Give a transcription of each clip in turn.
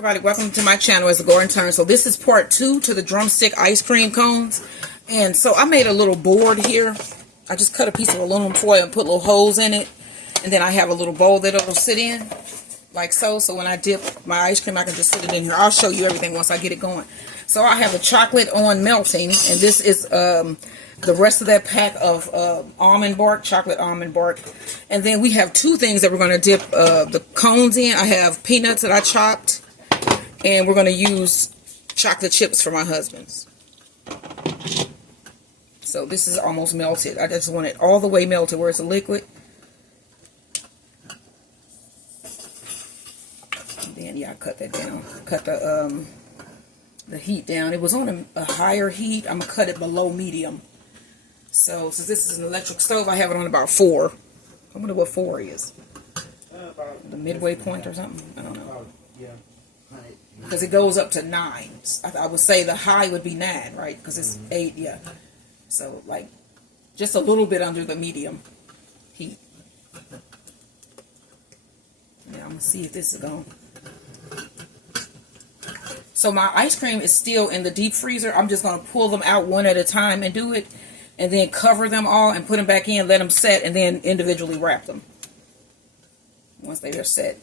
Everybody, welcome to my channel. It's the Gordon Turn. So this is part 2 to the drumstick ice cream cones. And so I made a little board here. I just cut a piece of aluminum foil and put little holes in it. And then I have a little bowl that it'll sit in, like so. So when I dip my ice cream, I can just sit it in here. I'll show you everything once I get it going. So I have the chocolate on melting. And this is the rest of that pack of almond bark, chocolate almond bark. And then we have two things that we're going to dip the cones in. I have peanuts that I chopped. And we're going to use chocolate chips for my husband's. So this is almost melted. I just want it all the way melted where it's a liquid. And then, yeah, I cut that down. Cut the heat down. It was on a higher heat. I'm going to cut it below medium. So, since this is an electric stove, I have it on about 4. I wonder what 4 is. The midway point or something? I don't know. Because it goes up to 9. I would say the high would be 9, right? Because it's 8, yeah. So, like, just a little bit under the medium heat. Now, I'm going to see if this is going. So, my ice cream is still in the deep freezer. I'm just going to pull them out one at a time and do it. And then cover them all and put them back in, let them set, and then individually wrap them. Once they are set.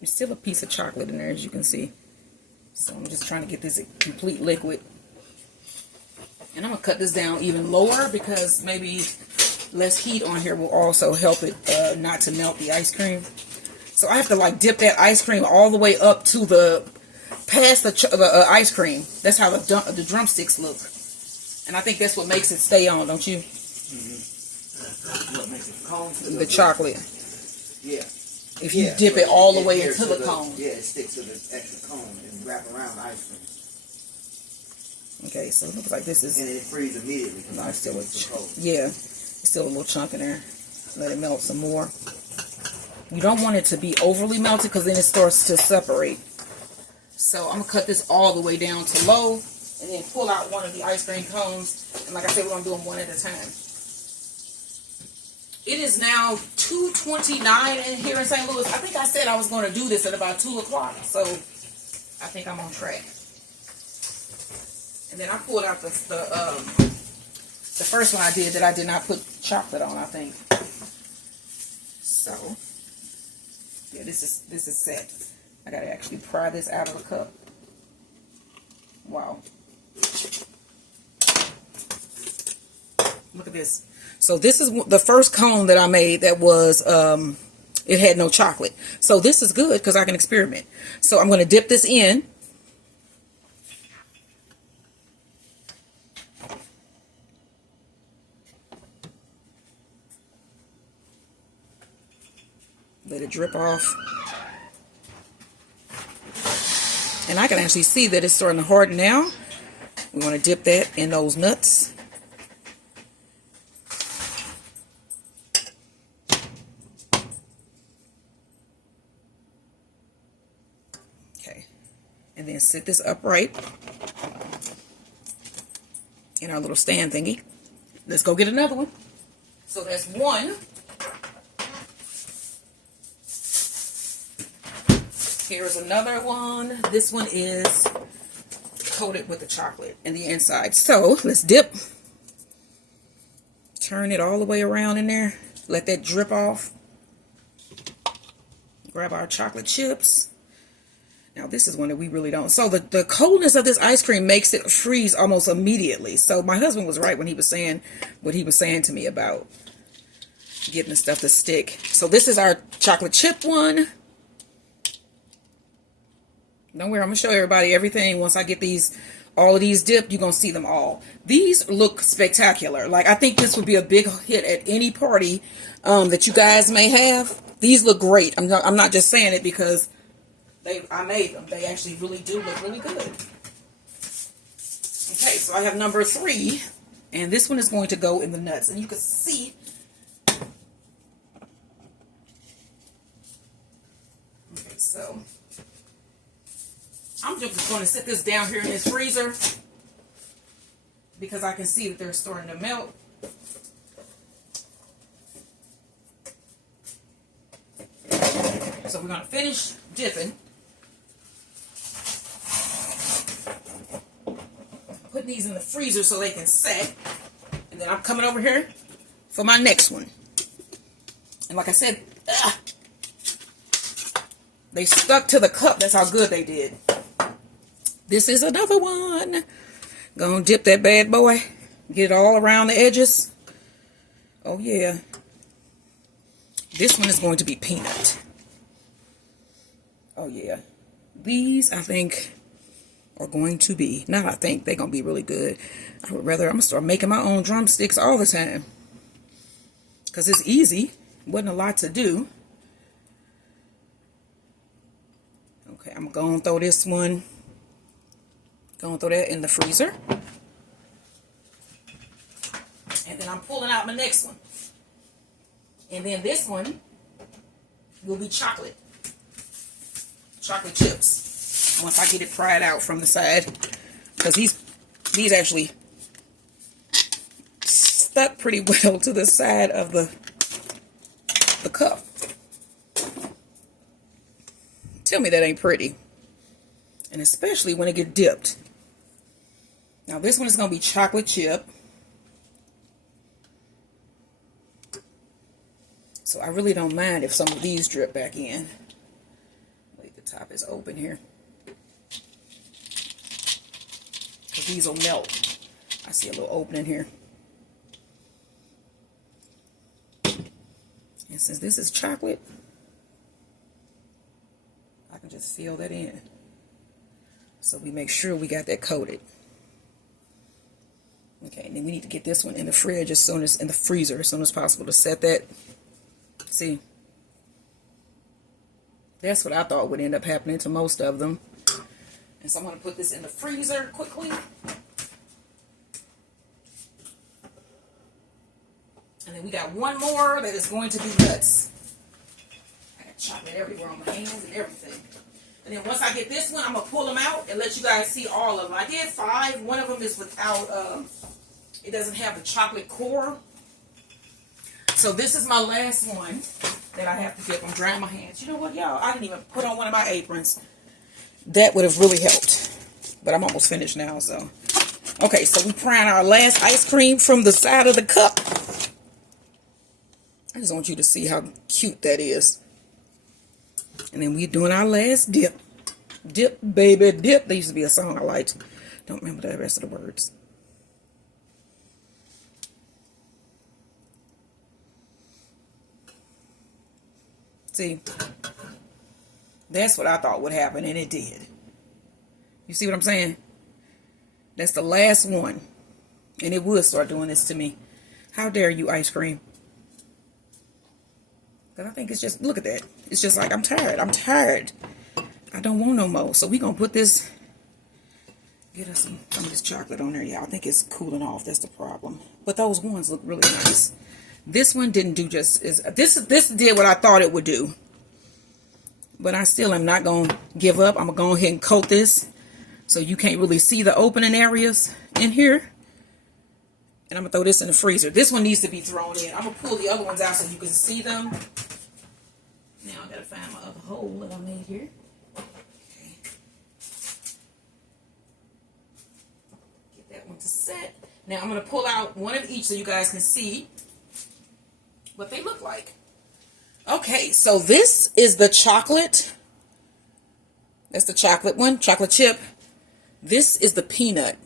There's still a piece of chocolate in there, as you can see. So I'm just trying to get this complete liquid. And I'm going to cut this down even lower because maybe less heat on here will also help it not to melt the ice cream. So I have to like dip that ice cream all the way up to past the ice cream. That's how the drumsticks look. And I think that's what makes it stay on, don't you? What makes it cone? The chocolate. Yeah. If you dip it all the way into the cone. Yeah, it sticks to the extra cone and wrap around the ice cream. Okay, so it looks like this is... And it freezes immediately. No, it's still cold. Yeah, it's still a little chunk in there. Let it melt some more. You don't want it to be overly melted because then it starts to separate. So I'm going to cut this all the way down to low and then pull out one of the ice cream cones. And like I said, we're going to do them one at a time. It is now 2:29 in here in St. Louis. I think I said I was going to do this at about 2 o'clock. So I think I'm on track. And then I pulled out the first one I did that I did not put chocolate on, I think. So yeah, this is set. I gotta actually pry this out of the cup. Wow. Look at this. So this is the first cone that I made that was, it had no chocolate. So this is good because I can experiment. So I'm going to dip this in. Let it drip off. And I can actually see that it's starting to harden now. We want to dip that in those nuts. And then sit this upright in our little stand thingy. Let's go get another one. So that's one. Here's another one. This one is coated with the chocolate in the inside. So let's dip. Turn it all the way around in there. Let that drip off. Grab our chocolate chips. Now, this is one that we really don't. So, the coldness of this ice cream makes it freeze almost immediately. So, my husband was right when he was saying what he was saying to me about getting the stuff to stick. So, this is our chocolate chip one. Don't worry, I'm going to show everybody everything. Once I get all of these dipped, you're going to see them all. These look spectacular. Like, I think this would be a big hit at any party that you guys may have. These look great. I'm not just saying it because... I made them. They actually really do look really good. Okay, so I have number 3. And this one is going to go in the nuts. And you can see. Okay, so. I'm just going to sit this down here in this freezer. Because I can see that they're starting to melt. So we're going to finish dipping. putting these in the freezer so they can set. And then I'm coming over here for my next one. And like I said, they stuck to the cup. That's how good they did. This is another one. Gonna dip that bad boy. Get it all around the edges. Oh yeah. This one is going to be peanut. Oh yeah. These, I think, are going to be, not I think, they're going to be really good. I would rather, I'm going to start making my own drumsticks all the time. Because it's easy. Wasn't a lot to do. Okay, I'm going to throw this one. Going to throw that in the freezer. And then I'm pulling out my next one. And then this one will be chocolate. Chocolate chips. Once I get it fried out from the side. Because these actually stuck pretty well to the side of the cup. Tell me that ain't pretty. And especially when it get dipped. Now this one is going to be chocolate chip. So I really don't mind if some of these drip back in. Wait, the top is open here. Because these will melt. I see a little opening here. And since this is chocolate, I can just fill that in. So we make sure we got that coated. Okay, and then we need to get this one in the fridge as soon as, in the freezer as soon as possible to set that. See, that's what I thought would end up happening to most of them. And so I'm going to put this in the freezer quickly. And then we got one more that is going to be nuts. I got chocolate everywhere on my hands and everything. And then once I get this one, I'm going to pull them out and let you guys see all of them. I did 5. One of them is without, it doesn't have the chocolate core. So this is my last one that I have to dip. I'm drying my hands. You know what, y'all? I didn't even put on one of my aprons. That would have really helped. But I'm almost finished now, so. Okay, so we prying our last ice cream from the side of the cup. I just want you to see how cute that is. And then we're doing our last dip. Dip, baby, dip. There used to be a song I liked. Don't remember the rest of the words. See, that's what I thought would happen, and it did. You see what I'm saying? That's the last one. And it would start doing this to me. How dare you, ice cream? But I think it's just, look at that. It's just like, I'm tired. I'm tired. I don't want no more. So we're going to put this, get us some of this chocolate on there. Yeah, I think it's cooling off. That's the problem. But those ones look really nice. This one didn't do just as, this did what I thought it would do. But I still am not going to give up. I'm going to go ahead and coat this so you can't really see the opening areas in here. And I'm going to throw this in the freezer. This one needs to be thrown in. I'm going to pull the other ones out so you can see them. Now I got to find my other hole that I made here. Okay. Get that one to set. Now I'm going to pull out one of each so you guys can see what they look like. Okay, so this is the chocolate. That's the chocolate one, chocolate chip. This is the peanut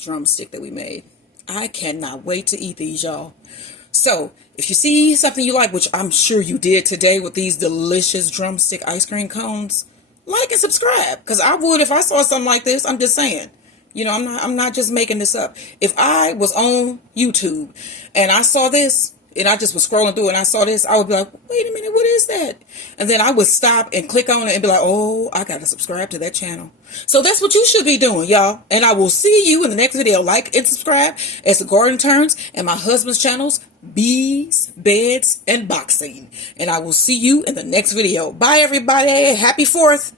drumstick that we made. I cannot wait to eat these, y'all. So if you see something you like, which I'm sure you did today with these delicious drumstick ice cream cones, like and subscribe, because I would if I saw something like this. I'm just saying, you know, I'm not just making this up. If I was on YouTube and I saw this and I just was scrolling through and I saw this, I would be like, wait a minute, what is that? And then I would stop and click on it and be like, oh, I got to subscribe to that channel. So that's what you should be doing, y'all. And I will see you in the next video. Like and subscribe as the garden turns and my husband's channels, Bees, Beds, and Boxing. And I will see you in the next video. Bye, everybody. Happy 4th.